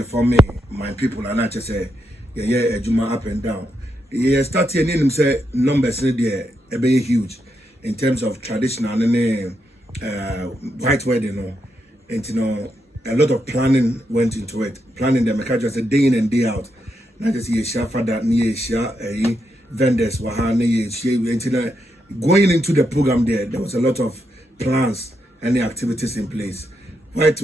For me, my people, and I just say, yeah, Juma up and down. Yeah, start here, name say numbers there, a very huge in terms of traditional and white wedding, and a lot of planning went into it. Planning them, I just a day in and day out. Not just here, share for that, near share, vendors, wahane, going into the program there was a lot of plans and activities in place. White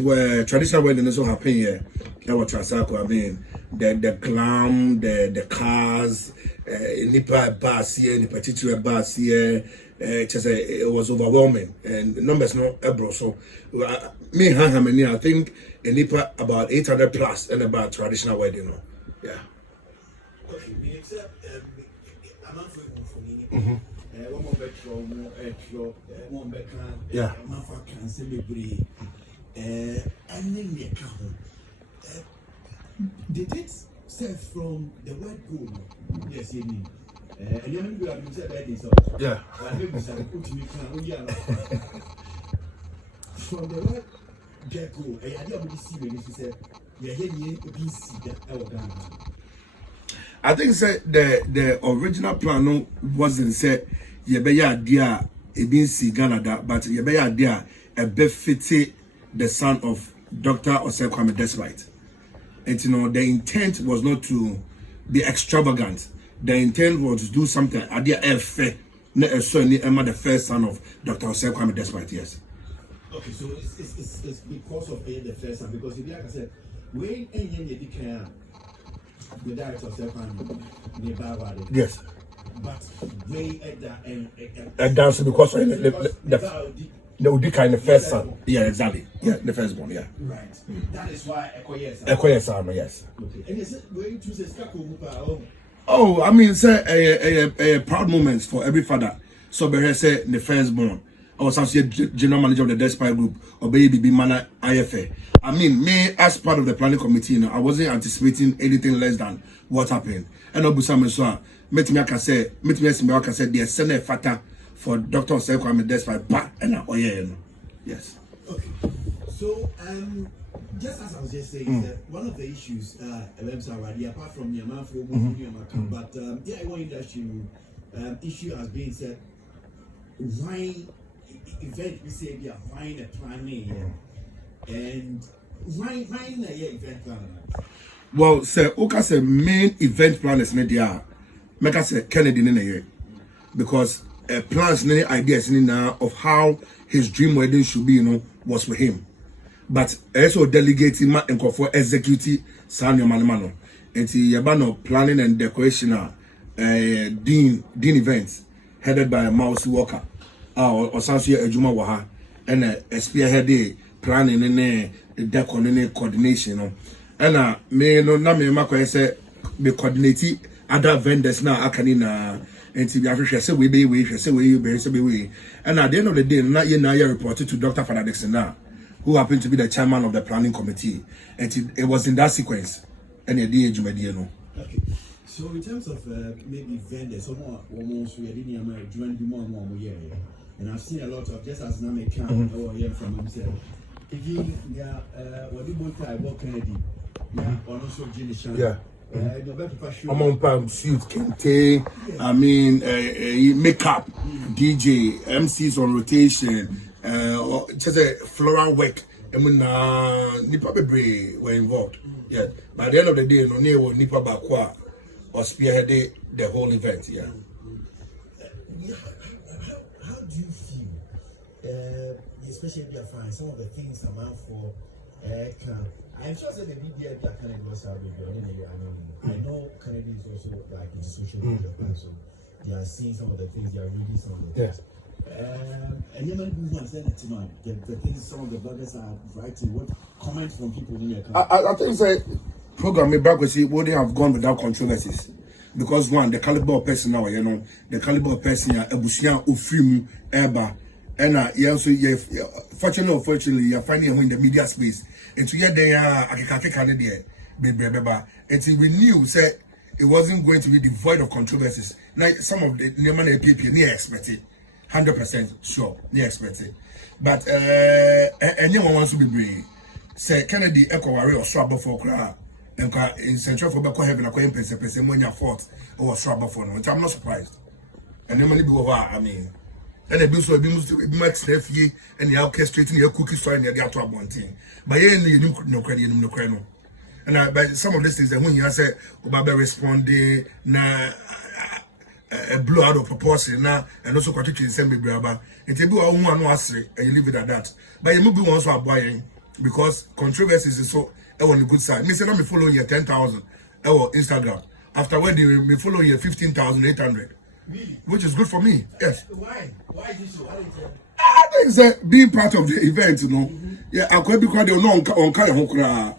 traditional wedding also happen here. That was Trasako. I mean, the glam, the cars, nipa bus here, nipa chichi bus here. It was overwhelming, and the numbers not abroad. So, me how many? I think nipa about 800 plus, and about traditional wedding. Yeah. Okay, I'm not for me. Yeah. Did it say from the word go? Yes, you mean. And you know, I'm saying that yeah. From the word get go, I didn't see when she said, "Yeah, you see that." I think the original plan wasn't said you be idea it been see Ghana but you be idea a befit the son of Dr.osei despite. And the intent was not to be extravagant. The intent was to do something idea fair the first son of Dr.osei despite, yes. Okay, so it's because of the first son, because like I said, when any can the director of self yes. But way at that and dance because the kind of first son. Yeah, exactly. Yeah, the first one, yeah. Right. That is why Equoyes, yes. Okay. And is it going to say oh, I mean, say a proud moment for every father. So be say the firstborn. Or some general manager of the Despite Group or baby manner IFA. I mean, me as part of the planning committee, I wasn't anticipating anything less than what happened. And Obusam so met me can say the Senate factor for Dr. Osei Despite back and yes. Okay. So just as I was just saying, that one of the issues apart from the amount for but the one industry issue has been said why event we say we are why a planning and why a event planner. Well, sir, Oka say main event planners in there. Make us say Kennedy in here because plans many ideas in now of how his dream wedding should be, was for him. But also delegating and for executive Sanyo Manamano. And the planning and decoration dean events headed by Mouse Walker. Or Sansia Ejuma Waha and spearhead planning and the coordination. And me no na me mako say be coordinate other vendors now akanina and to be Africa say we and at the end of the day na reported to Dr. Father Dixon now, who happened to be the chairman of the planning committee, and it was in that sequence and okay. So in terms of maybe vendors, someone almost we didn't join the more and I've seen a lot of just as Name can or hear from himself. If you what do you want Kennedy? Yeah, or also Jimmy Shan. Yeah. Suit, kente, I mean, makeup, DJ, MCs on rotation, just a floral work. I mean, Nipa Bebre were involved. Yeah. By the end of the day, no name Nipa Bakwa or spearheaded the whole event. Yeah. How do you feel? Especially if you find some of the things I'm out for. I'm sure that the media Kennedy was I know Kennedy is also like in social media, so they are seeing some of the things, they are reading some of the things. And then move on, send it to me. The things some of the bloggers are writing, what comments from people in your country? I think the program wouldn't have gone without controversies. Because one, the caliber of person now, the caliber of person, Ebusian, Ufrim, Eba, and also, fortunately or unfortunately, you're finding in the media space. And to get there, and we knew say it wasn't going to be devoid of controversies. Now, some of the Neman people near expected, 100% sure, near expected. But anyone wants to be brave. say Kennedy echo worry or struggle for cry. And in Central for Bako Heaven, a coin person when you're fought or struggle for no, which I'm not surprised. And then when you go, I mean, and they do so, it makes Steffi and the orchestrating your cookie story and the other one thing. But you no credit, no credit. And by some of these things, that when you say, Obaba responding, na a blow out of proportion now, and also particularly send me braba. It will be one and you leave it at that. But you move on so buying because controversies is so on the good side. Me say I'm following you 10,000 Instagram. After wedding, me follow you 15,800. Really? Which is good for me. Yes. Why? Why is it so? I think that being part of the event, you know. Yeah, I could be quite no on kind of hokra.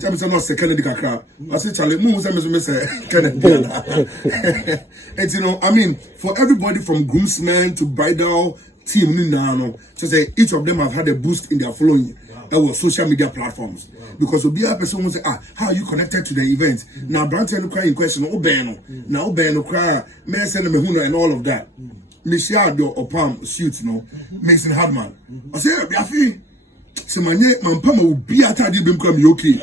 James not second the kakra. I say Charlie, move say and you know, I mean, for everybody from groomsmen to bridal team now, so say each of them have had a boost in their following our social media platforms. Because will be a person who say, how are you connected to the event? Now Branch and cry in question, now Beno cry, may send me and all of that. Michelle do opam suits no Mason Hardman. I say Afia se manye mampama obi atade bem kram yoki.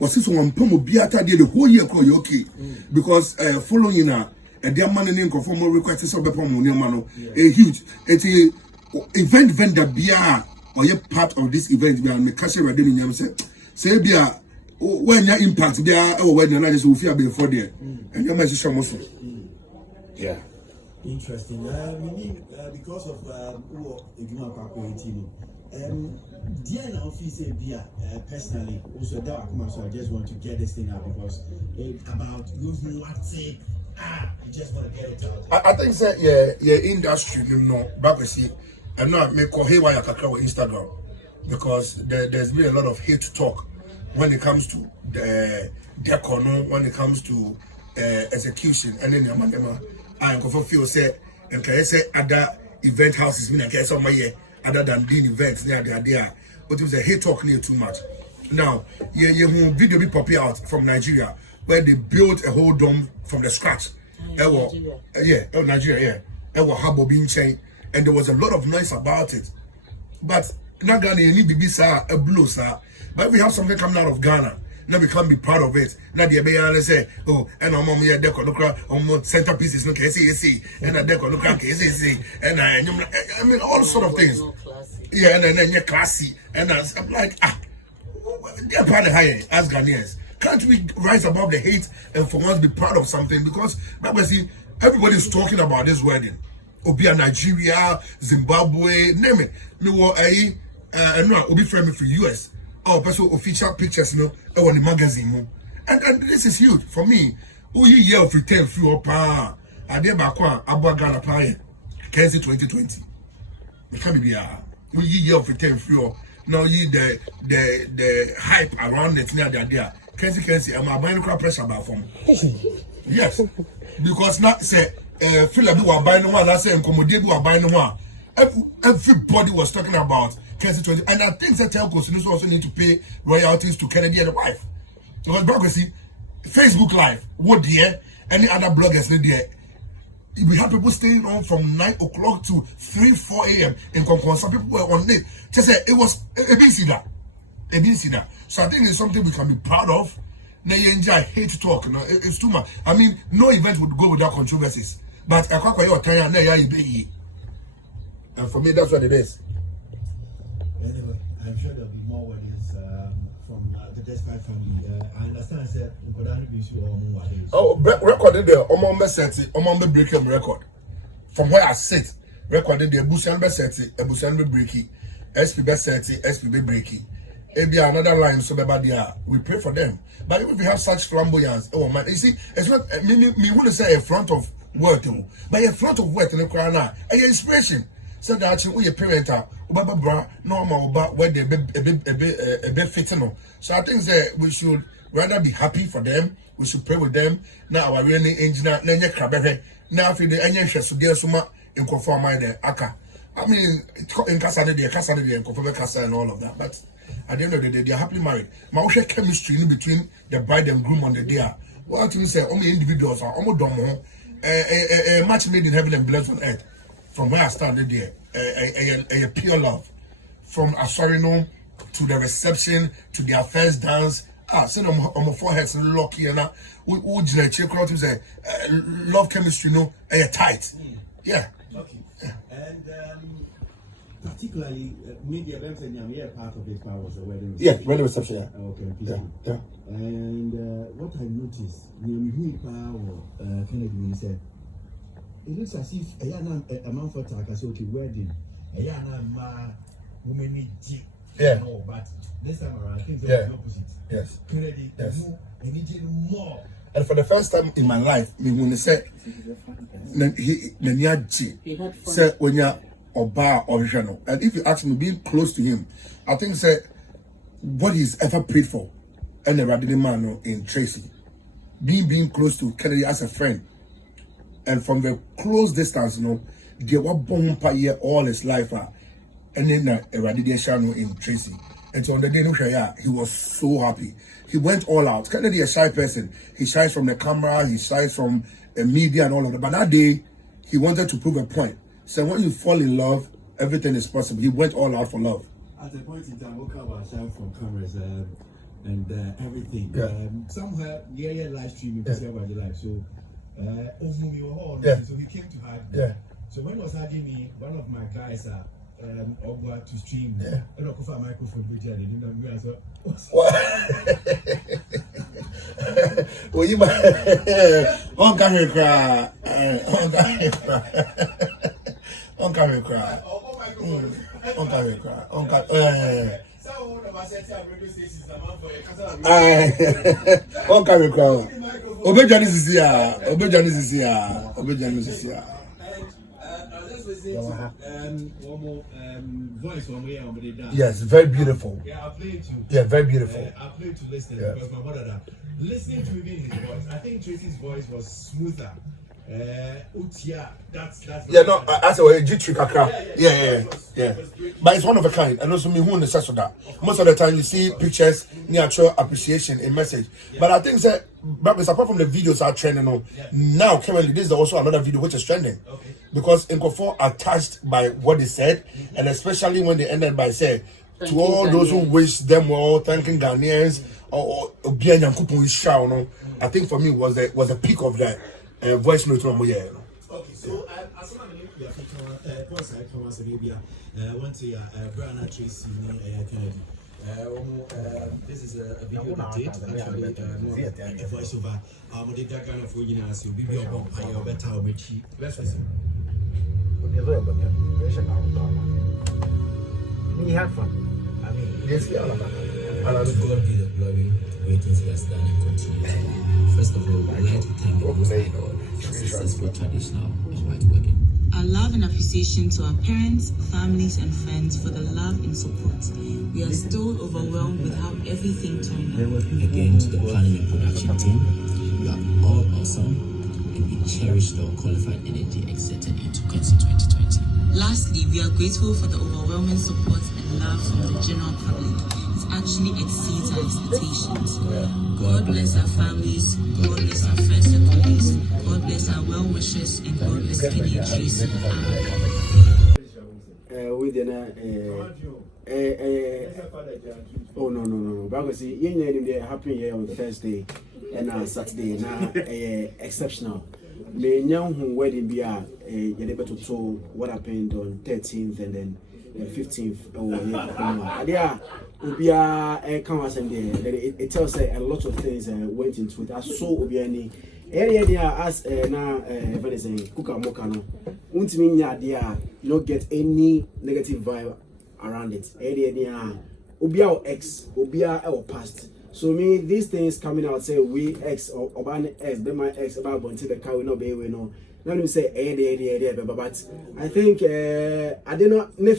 Was this one pam obi atade the whole year call yoki because following na their man name conform requests of bepam no man a huge it's a event vendor bia or you part of this event bia me cash ready in yam say bia when your impact bia when na just Afia before there and you message some yeah. Interesting. We need because of Diana office personally also that so I just want to get this thing out because about using WhatsApp. You just want to get it out. I think that industry, you know, back we see, and now make haywire kakra with Instagram because there's been a lot of hate talk when it comes to the decor, when it comes to execution, and then your I am going to feel say and can I say other event houses mean I can some year other than doing events near the idea. But it was a hate talk near too much. Now, you video be popping out from Nigeria where they built a whole dome from the scratch. Nigeria, yeah. Habo being chain, and there was a lot of noise about it. But not Ghana, you need to be a blue sir. But we have something coming out of Ghana. Now we can't be proud of it. Now the Ebony say, oh, and I'm on here deco look centerpieces no see, and a deco look and I mean all sort of things. Yeah, and then you're classy, and I'm like they're part of high as Ghanaians. Can't we rise above the hate and for once be proud of something? Because see, everybody's talking about this wedding. Obia Nigeria, Zimbabwe, name it. Me wo and no obi friend me for US. Or person official pictures, you know, on the magazine. And this is huge for me. Oh, year of return through up. I did back one Abba Ghana Pie, Kenzie 2020. The can be year of return through. Now the hype around it near the idea. Kenzie, am I buying crap pressure about from? Yes, because not say Philip who are buying one, I say Commodity who are buying one. Everybody was talking about Kenzie 20, and I think that telcos also need to pay royalties to Kennedy and the wife. Because back see Facebook Live, what there, any other bloggers in there. We have people staying on from 9 o'clock to 3-4 a.m. in Concon. Some people were on it. Just say it was a big that. So I think it's something we can be proud of. Now you enjoy hate talk, you know, it's too much. I mean, no event would go without controversies. But I can't your time and for me that's what it is. Anyway, I'm sure there'll be more weddings from the Despite family. I understand that recorded there, Omon breaking record. From where I sit, recorded the Bosom P breaky, SP breaky. Maybe another line so bad we pray for them. But if we have such flamboyance, oh man, you see, it's not me wouldn't say a front of word, but a front of word in the Quran, a inspiration. So that actually we parent bra normal but where they a bit fitting. So I think that we should rather be happy for them. We should pray with them. Now our really engineer nanya krabehe. Now if the anya so there suma in conform mind aka. I mean in Kasane and conform Kasa and all of that. But at the end of the day they are happily married. My chemistry in between the bride and groom on the day. What you say only individuals are almost dumb. A match made in heaven and blessed on earth. From where I started there, a pure love. From Asorino to the reception, to their first dance. So on my forehead, so lucky and that. We check out to say love chemistry, no, tight. Yeah. Okay. Yeah. And particularly, maybe a part of this part was the wedding reception. Yeah, wedding reception. Yeah. Okay. Yeah. And what I noticed, Kennedy said, it looks as if a man for okay, wedding. Women yeah. More, but this time around, I think it's the opposite. Yes. Kennedy, yes. They needed more. And for the first time in my life, me when they say, say when you're Oba original, and if you ask me, being close to him, I think say what he's ever prayed for, and the rabbi man in Tracy, being close to Kennedy as a friend, and from the close distance, they were born per year all his life, and then eradication in Tracy. And so on the day he was so happy. He went all out. Kennedy, a shy person. He shies from the camera, he shies from the media and all of that. But that day, he wanted to prove a point. So when you fall in love, everything is possible. He went all out for love. At a point in time, we was shy from cameras and everything. Yeah. Somewhere, live streaming, because about the live. So, so he came to hide me. Yeah. So when he was hiding me, one of my guys Ogwa to stream. Yeah. I don't offer microphone video and you know me as well. Well, you might on camera cry. On camera cry. On camera cry. On camera. On camera cry. Obeja is here. Obeja is here. Obeja is here. Voice yes, very beautiful. Yeah, I played to. Yeah, very beautiful. I played to listen because my mother listening to even his voice. I think Tracy's voice was smoother. That's yeah, no, as a way, G3 Kakra. Yeah. But it's one of a kind, and also me who necessary that. Most of the time you see pictures, natural appreciation in message. But I think that apart from the videos are trending on now, currently this is also another video which is trending. Okay. Because Nkofo are touched by what they said, and especially when they ended by saying to all those who wish them well, thanking Ghanaians or I think for me was a peak of that voice note. Okay, so as soon as I come as a baby, I went to Brianna Tracy Kennedy. This is a video that did actually a voiceover. The background of Regina, so we will bump higher better. Let's listen. We had fun. I mean, yes, yeah. God be the glory. Waiting to us done and continue. First of all, we'd like to thank the Most High God for successful traditional and white wedding. Our love and appreciation to our parents, families, and friends for the love and support. We are still overwhelmed with how everything turned out. Again, to the planning and production team, you are all awesome. And we cherish the qualified energy exerted into Quincy 2020. Lastly, we are grateful for the overwhelming support and love from the general public. It actually exceeds our expectations. God bless our families, God bless our friends and colleagues, God bless our well-wishers, and God bless Kenny and Tracy. Oh no. Because you know they happen here on Thursday and Saturday now exceptional. Me nyam wedding be you able to tell what happened on 13th and then 15th it tells a lot of things went into it. I saw Obiani area as now Kuka Mokano you don't get any negative vibe around it. Area Obia X, Obia or past. So me these things coming out say we X or Oban X, then my X about until the car will not be we know. Let me say but I think I did not no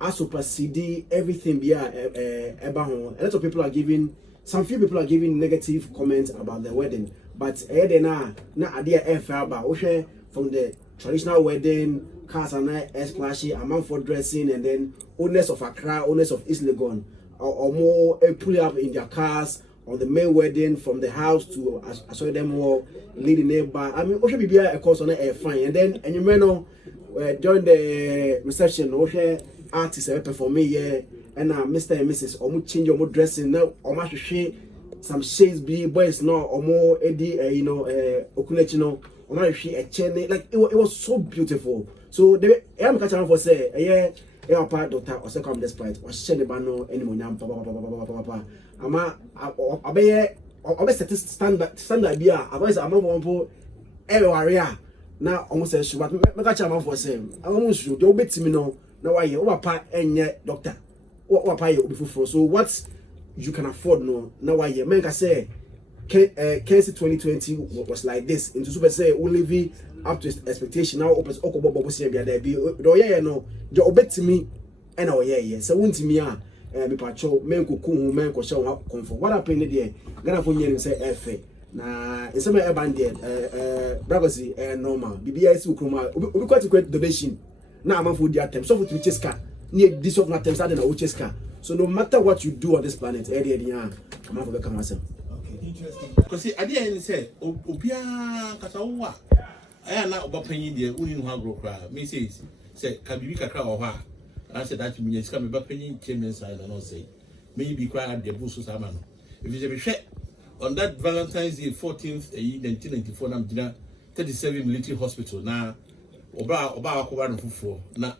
I supersede everything be a lot of people are giving some few people are giving negative comments about the wedding. But na idea about from the traditional wedding, cars and splashy, amount for dressing, and then owners of Accra, owners of East Legon, or more pull up in their cars on the main wedding from the house to I saw them all leading neighbor. I mean, Osha be a course on a fine, and then and you know during the reception, Osha artists perform here and Mr. and Mrs. Omo change your dressing now, Oma share some shades be boys no or more Eddie, Okunechino, Oma share a chain like it was so beautiful. So the I'm catching for say, yeah, part Dr. Come despite or share the banner anymore. Papa, Ama, I'll set standard beer. I was a mom every area. Now almost a shoe, but I catch a for same. I almost should do bit to me no. Now I hear what and yet doctor. What pay you before? So what you can afford no. Now I hear men can say Kensi 2020 was like this. Into super say we live up to expectation. Now opens Okobo say there be no the obet to me and oh yeah. So won't me me pacho men ko ku men ko show comfort. What happened there? Gonna for you say F. Na in some urban there bragosi normal. BBI is ukuma. We quite great donation. Now I'm for the attempt. So for to cheska. Near this of not attempts I don't know cheska. So no matter what you do on this planet, I'm not for become myself. Interesting. Because at the end, say, Opia Katawa, I am not about paying the Union Hagro cry. Mrs. Say, can you cry or what? I said that to me, it's coming back paying Chairman side and I'll say, maybe cry at the Busu Saman. If it's a share on that Valentine's Day, 14th, 1994, I'm dinner 37 military hospital now. Oba Koban for now.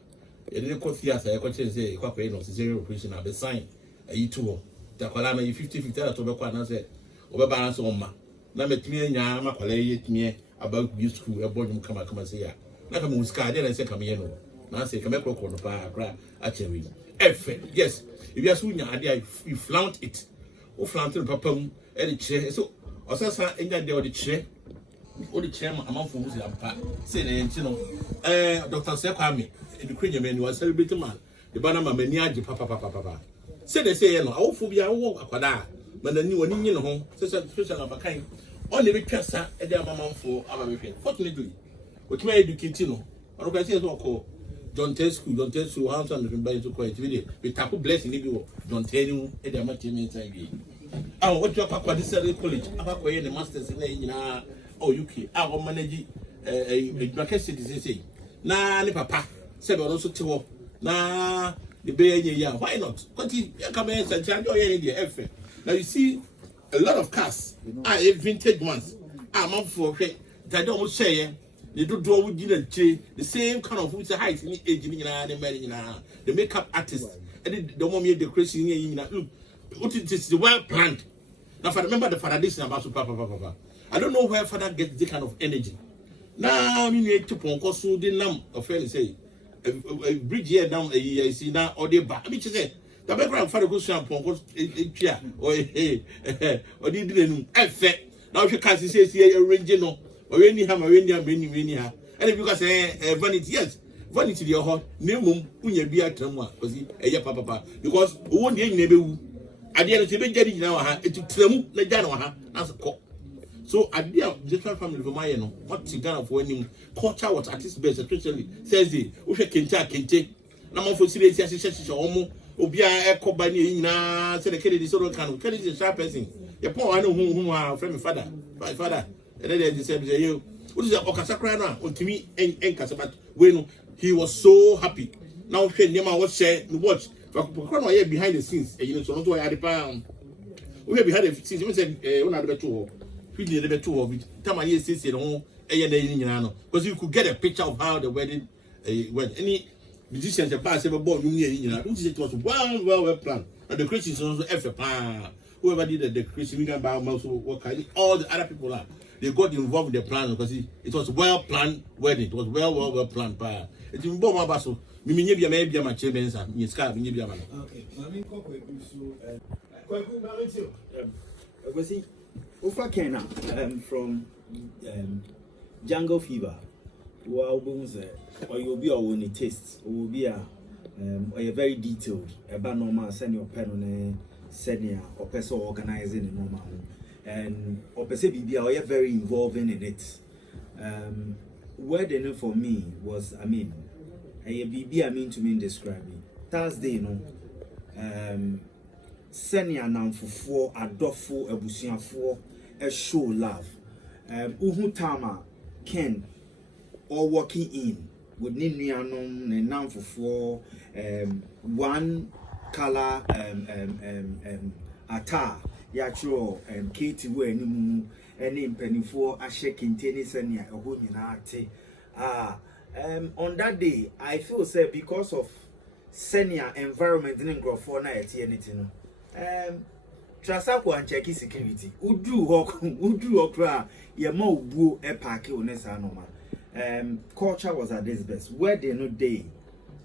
You didn't call theatre, I could say, Quapain, zero operation, I'll be signed a E2. The Colana 50 at Tobacco and I said, Over balance on ma. Na metimi nya ma kwale yetimi about youth school ebodum kama say ya. Na ka mu ska dey na say come here no. Na say come ekro no pa akra achewi. Efe. Yes. If you asu nya ade you flaunt it. O flaunt no papa mu e de kire. So osasa enya de o de kire. O de kire ma amanfo mu say ampa. Say na enti no. Dr. Osei Kwame e be kwenye me ni was celebrate man. The bana ma mani age papa. Say they say no. Awofo bia wo akwada. Manani woni nyi no ho special abakan on the twasa e dey amamanfo ababehwe fortunately okima educate no ono ka say so ko don't tell school how to buy to quite video we tackle blessing bi wo don't tell you e dey amati me inside bi what you akwa this college akwa ye the masters na nyina UK a wo manage education say na ne papa say be also te ho na the be ya why not continue come here say charge you dey efe. Now you see a lot of cars are vintage ones. I'm for that don't say they do the same kind of height in age the makeup artist and the moment decoration look it is well planned. Now if I remember the father this about papa. I don't know where father gets this kind of energy. Now I mean to ponko so the name of friend say a bridge here down a see now or the back. I mean say the background father goes to ponko or didn't effect. Now if you can't say original or any hammer any and if you can say vanity, yes, vanity your heart, no mum, unya be at Tramwa, was it a papa because one day never at the end of the day now it took Tramu, the Janoha, as a cock. So at the end of the family for my what you got for any culture was at its best, especially Thursday, which I can take. Number for serious association or Obia Echo by na said the Kennedy sort of kind of Kennedy is a sharp person. Your poor I know whom are from my father. And then they said, you, what is that Okasakra on to me and Casabat when he was so happy. Now, Nema was share the watch behind the scenes, and you know, so not why I had a pound. We have behind the scenes, you said, one out of the two, feeding the two of it. Tamani says, you know, because you could get a picture of how the wedding went. Any musicians have passed ever born, you know, it was well planned. And the Christians also effort plan. Whoever did the Christian all the other people are. They got involved in the plan because it was well planned wedding. It was well planned. It's in Boma Basso. Maybe my children and Miss Car. Okay. From Jungle Fever. Or you'll be our only taste, or will be a very detailed, about normal, send your pen on a senior or person organizing a normal. And or be very involving in it. Wedding for me was, I mean to me describing Thursday, senior now for adorful ebusian for a show love. Uhutama Ken or walking in with Ninianum and now for one color Ataa Yachro Katie we any penny a shaking tennis and ya on that day I feel say because of senior environment in Grofona at anything. Trasako and Jackie security. Udu okra ye mo bu e parke onesa normal. Culture was at this best. Wedding no day.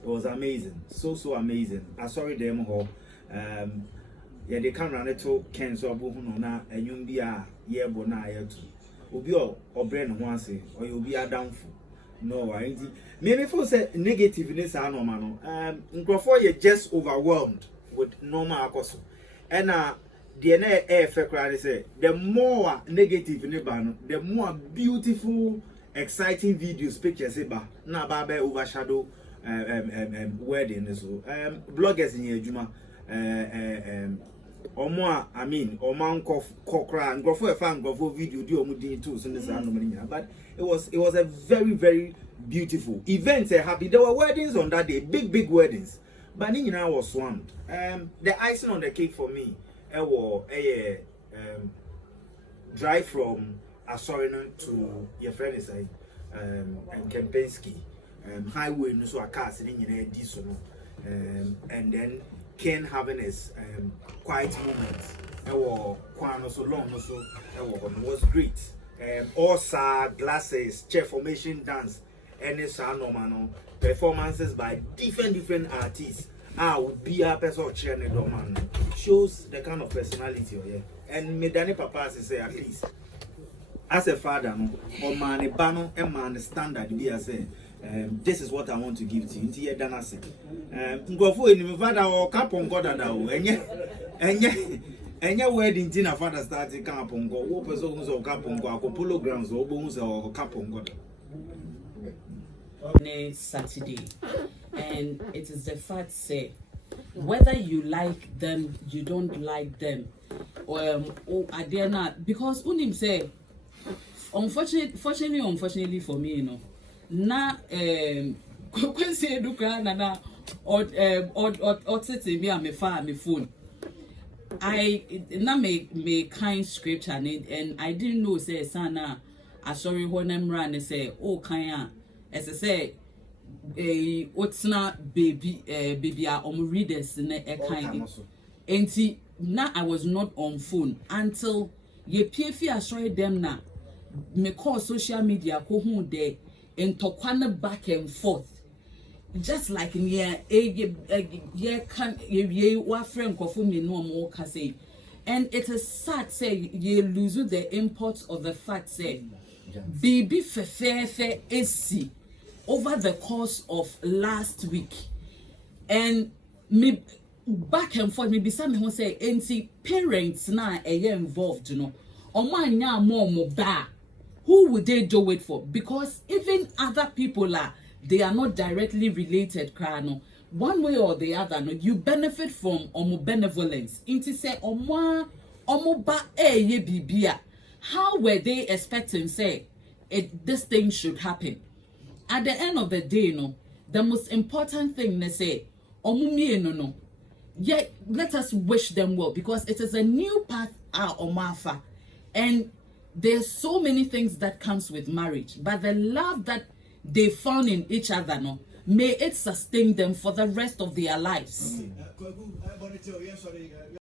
It was amazing. So amazing. I sorry them ho. Yeah, they come run it to Ken so abu na enyum bia ye bo na ayetu. Obi o obre no hanse or you be a downfall. No, I ain't. Maybe for say negativeness are normal no. Nkrofo ye just overwhelmed with normal akoso. And the na say the more negative the more beautiful exciting videos pictures na ba overshadow wedding so bloggers in adwuma omo I mean oman kokra ngofo e fa ngofo video di omo din too so this but it was a very beautiful event. Happy there were weddings on that day, big weddings, but I was swamped. The icing on the cake for me drive from Asorino to your friend is and Kempinski highway no so a car sitting in diesel and then Ken having his quiet moments kwano so long so was great. All glasses, chair formation dance, and normal performances by different artists. Would be a person chair man shows the kind of personality and me Danny Papa say at least as a father or man a bano and man standard be as this is what I want to give to you. Inti dana say ngofo eni father or kapon god ada o enye wedding dinner father starting kapon go wo person who so kapon go akopolo grounds o bo hu say o kapon god Saturday, and it is the fact say whether you like them, you don't like them, or are they not, because unim say unfortunately for me, you know, na when say do na or say me am my phone. I na me kind scripture and I didn't know say sana I sorry when I'm run say oh kind as I say what's not baby readers in a kind and now I was not on phone until ye PFI I saw them now me call social media ko hu there and tokwana back and forth just like in here can ye wa friend ko me no more can say and it is sad say ye lose the import of the fact say baby fe esi over the course of last week and me back and forth me bisa me who say enti parents na involved you know omanya mo ba who would they do it for because even other people they are not directly related no one way or the other no you benefit from benevolence enti say omo ba ye bibia how were they expecting say this thing should happen. At the end of the day, the most important thing they say, yet let us wish them well because it is a new path Omafa, and there's so many things that comes with marriage. But the love that they found in each other, may it sustain them for the rest of their lives.